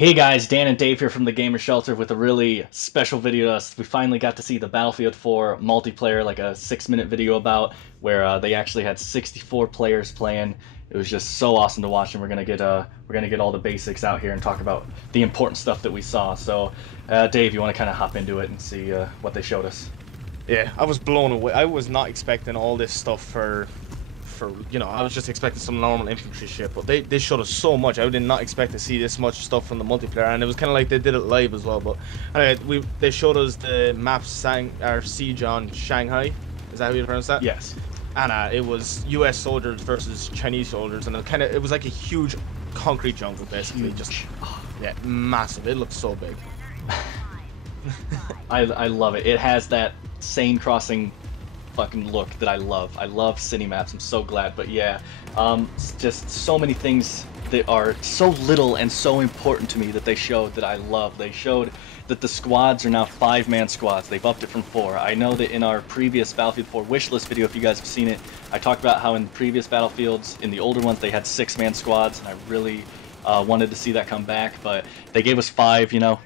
Hey guys, Dan and Dave here from TheGamerShelter with a really special video to us. We finally got to see the Battlefield 4 multiplayer, like a 6-minute video about, where they actually had 64 players playing. It was just so awesome to watch, and we're gonna get all the basics out here and talk about the important stuff that we saw. So, Dave, you want to kind of hop into it and see what they showed us? Yeah, I was blown away. I was not expecting all this stuff for I was just expecting some normal infantry shit, but they showed us so much. I did not expect to see this much stuff from the multiplayer, and it was kind of like they did it live as well. But anyway, they showed us the map siege on Shanghai. Is that how you pronounce that? Yes. And it was U.S. soldiers versus Chinese soldiers, and it was like a huge concrete jungle, basically. Just yeah, massive. It looked so big. I love it. It has that sane crossing fucking look that I love. I love city maps. I'm so glad. But yeah, just so many things that are so little and so important to me that they showed that I love. They showed that the squads are now 5-man squads. They've upped it from 4. I know that in our previous Battlefield 4 wishlist video, if you guys have seen it, I talked about how in previous Battlefields, in the older ones, they had 6-man squads, and I really wanted to see that come back, but they gave us 5, you know.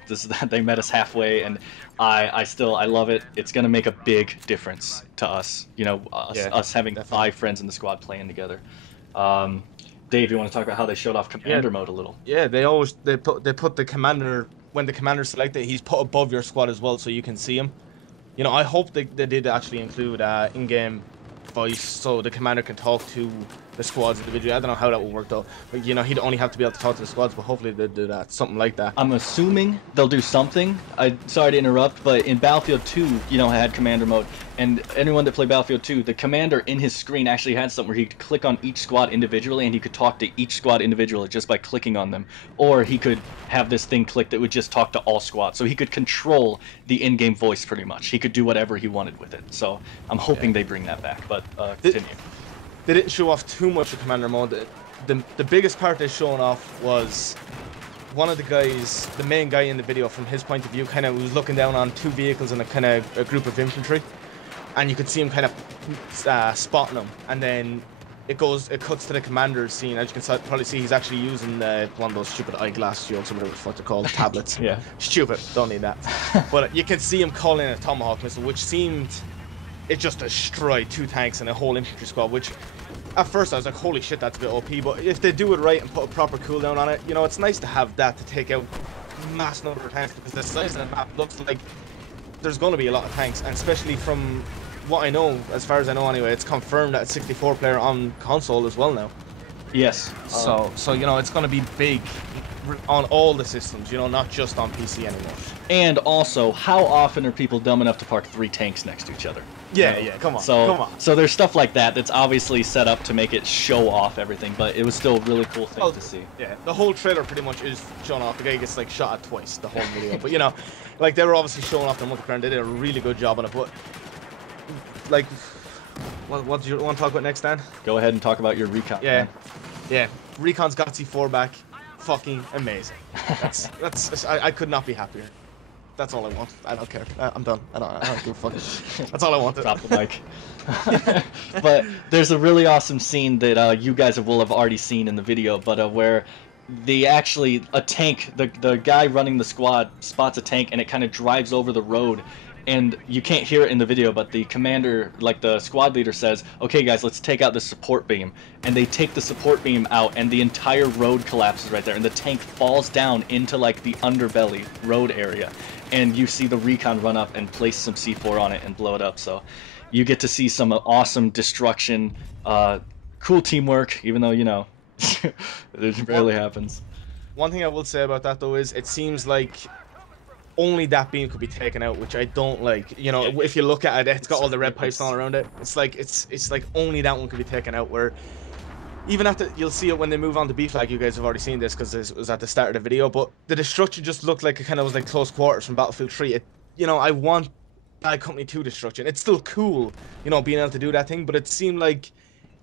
They met us halfway, and I love it. It's gonna make a big difference to us, you know, us having definitely 5 friends in the squad playing together. Dave, you want to talk about how they showed off commander mode a little? Yeah, they put the commander, when the commander's selected, he's put above your squad as well, so you can see him. You know, I hope they did actually include in-game voice, so the commander can talk to the squads individually. I don't know how that will work though. But, you know, he'd only have to be able to talk to the squads, but hopefully they'll do that, something like that. I'm assuming they'll do something. Sorry to interrupt, but in Battlefield 2, you know, I had commander mode, and anyone that played Battlefield 2, the commander in his screen actually had something where he could click on each squad individually, and he could talk to each squad individually just by clicking on them. Or he could have this thing click that would just talk to all squads, so he could control the in-game voice pretty much. He could do whatever he wanted with it. So I'm hoping they bring that back, but continue. They didn't show off too much of commander mode. The biggest part they're showing off was one of the guys, the main guy in the video, from his point of view, kind of was looking down on 2 vehicles and a group of infantry, and you could see him kind of spotting them, and then it cuts to the commander's scene. As you can probably see, he's actually using one of those stupid eyeglass shields, or whatever the fuck they're called, tablets. Yeah. Stupid, don't need that. But you can see him calling a Tomahawk missile, which seemed, it just destroyed 2 tanks and a whole infantry squad, which at first I was like, holy shit, that's a bit OP, but if they do it right and put a proper cooldown on it, you know, it's nice to have that to take out mass number of tanks, because the size of the map looks like there's going to be a lot of tanks, and especially from what I know, as far as I know anyway, it's confirmed that it's 64-player on console as well now. Yes. So you know, it's going to be big on all the systems, you know, not just on PC anymore. And also, how often are people dumb enough to park 3 tanks next to each other? Yeah, yeah, come on, come on. So there's stuff like that that's obviously set up to make it show off everything, but it was still a really cool thing to see. Yeah, the whole trailer pretty much is showing off. The guy gets like shot at twice the whole video, but you know, like they were obviously showing off the multiplayer, and they did a really good job on it. But like, what do you want to talk about next, Dan? Go ahead and talk about your recon. Yeah, man. yeah, Recon's got C4 back, fucking amazing. I could not be happier. That's all I want. I don't care. I'm done. I don't give a fuck. That's all I wanted. Drop the mic. But there's a really awesome scene that you guys will have already seen in the video, but where a tank, the guy running the squad spots a tank, and it kind of drives over the road. And you can't hear it in the video, but the commander, like the squad leader, says, okay guys, let's take out the support beam. And they take the support beam out, and the entire road collapses right there, and the tank falls down into like the underbelly road area. And you see the recon run up and place some C4 on it and blow it up. So you get to see some awesome destruction, cool teamwork, even though, you know, it rarely happens. One thing I will say about that though is it seems like only that beam could be taken out, which I don't like. You know, if you look at it, it's got all the red pipes all around it. It's like only that one could be taken out, where even after, you'll see it when they move on to B flag. You guys have already seen this because it was at the start of the video, but the destruction just looked like it kind of was like close quarters from Battlefield 3. You know, I want Bad Company 2 destruction. It's still cool, you know, being able to do that thing, but it seemed like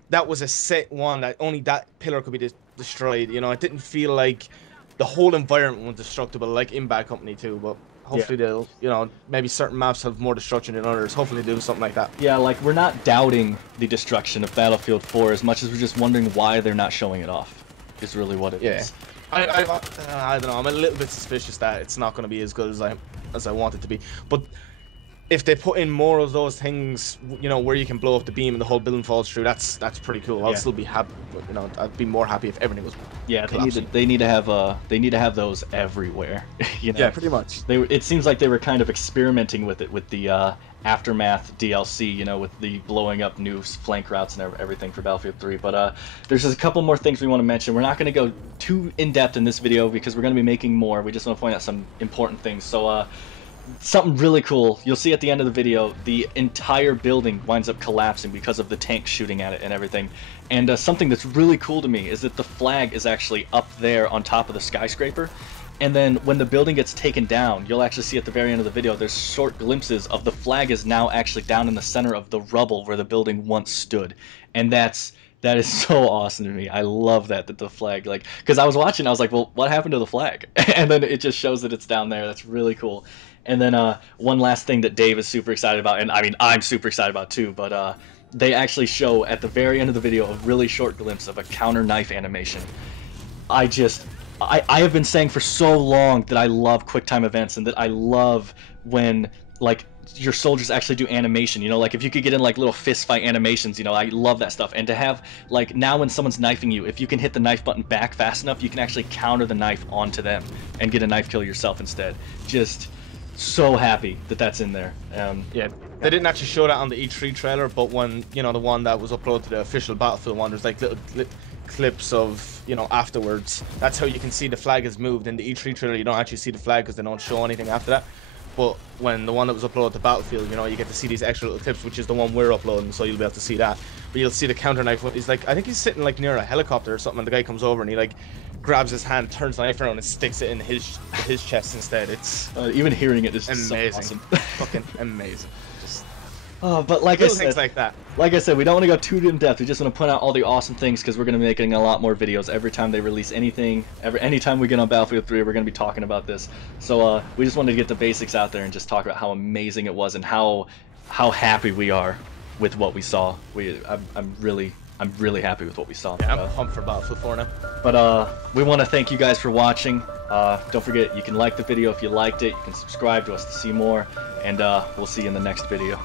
that was a set one, that only that pillar could be destroyed. You know, it didn't feel like the whole environment was destructible like in Bad Company 2, but hopefully they'll, you know, maybe certain maps have more destruction than others. Hopefully they do something like that. Yeah, like we're not doubting the destruction of Battlefield 4 as much as we're just wondering why they're not showing it off, is really what it is. I don't know. I'm a little bit suspicious that it's not going to be as good as I want it to be. But if they put in more of those things, you know, where you can blow up the beam and the whole building falls through, that's pretty cool. I'll still be happy. You know, I'd be more happy if everything was. Yeah, they need to have those everywhere. You know? Yeah, pretty much. It seems like they were kind of experimenting with it with the Aftermath DLC, you know, with the blowing up new flank routes and everything for Battlefield 3. But there's just a couple more things we want to mention. We're not going to go too in depth in this video because we're going to be making more. We just want to point out some important things. So something really cool, you'll see at the end of the video, the entire building winds up collapsing because of the tanks shooting at it and everything. And something that's really cool to me is that the flag is actually up there on top of the skyscraper. And then when the building gets taken down, you'll actually see at the very end of the video, there's short glimpses of the flag is now actually down in the center of the rubble where the building once stood. And that is so awesome to me. I love that the flag, like, because I was watching, I was like, well, what happened to the flag? And then it just shows that it's down there. That's really cool. And then one last thing that Dave is super excited about, and I mean, I'm super excited about too, but they actually show at the very end of the video a really short glimpse of a counter knife animation. I have been saying for so long that I love QuickTime events and that I love when, like, your soldiers actually do animation, you know, like if you could get in like little fist fight animations, you know, I love that stuff. And to have, like, now when someone's knifing you, if you can hit the knife button back fast enough, you can actually counter the knife onto them and get a knife kill yourself instead. Just so happy that that's in there. Yeah, they didn't actually show that on the E3 trailer, but when, you know, the one that was uploaded to the official Battlefield one, there's like little clips of, you know, afterwards. That's how you can see the flag has moved. In the E3 trailer, you don't actually see the flag because they don't show anything after that. But when the one that was uploaded to Battlefield, you know, you get to see these extra little clips, which is the one we're uploading, so you'll be able to see that. But you'll see the counter knife. He's like, I think he's sitting like near a helicopter or something, and the guy comes over and he like grabs his hand, turns the knife around, and sticks it in his chest instead. It's even hearing it is amazing, so awesome. Fucking amazing. Just but like I said, things like that. Like I said, we don't want to go too in depth. We just want to point out all the awesome things because we're going to be making a lot more videos every time they release anything. Anytime we get on Battlefield 3, we're going to be talking about this. So we just wanted to get the basics out there and just talk about how amazing it was and how happy we are with what we saw. I'm really happy with what we saw. Yeah, I'm pumped for Battlefield 4 now. But we want to thank you guys for watching. Don't forget, you can like the video if you liked it. You can subscribe to us to see more, and we'll see you in the next video.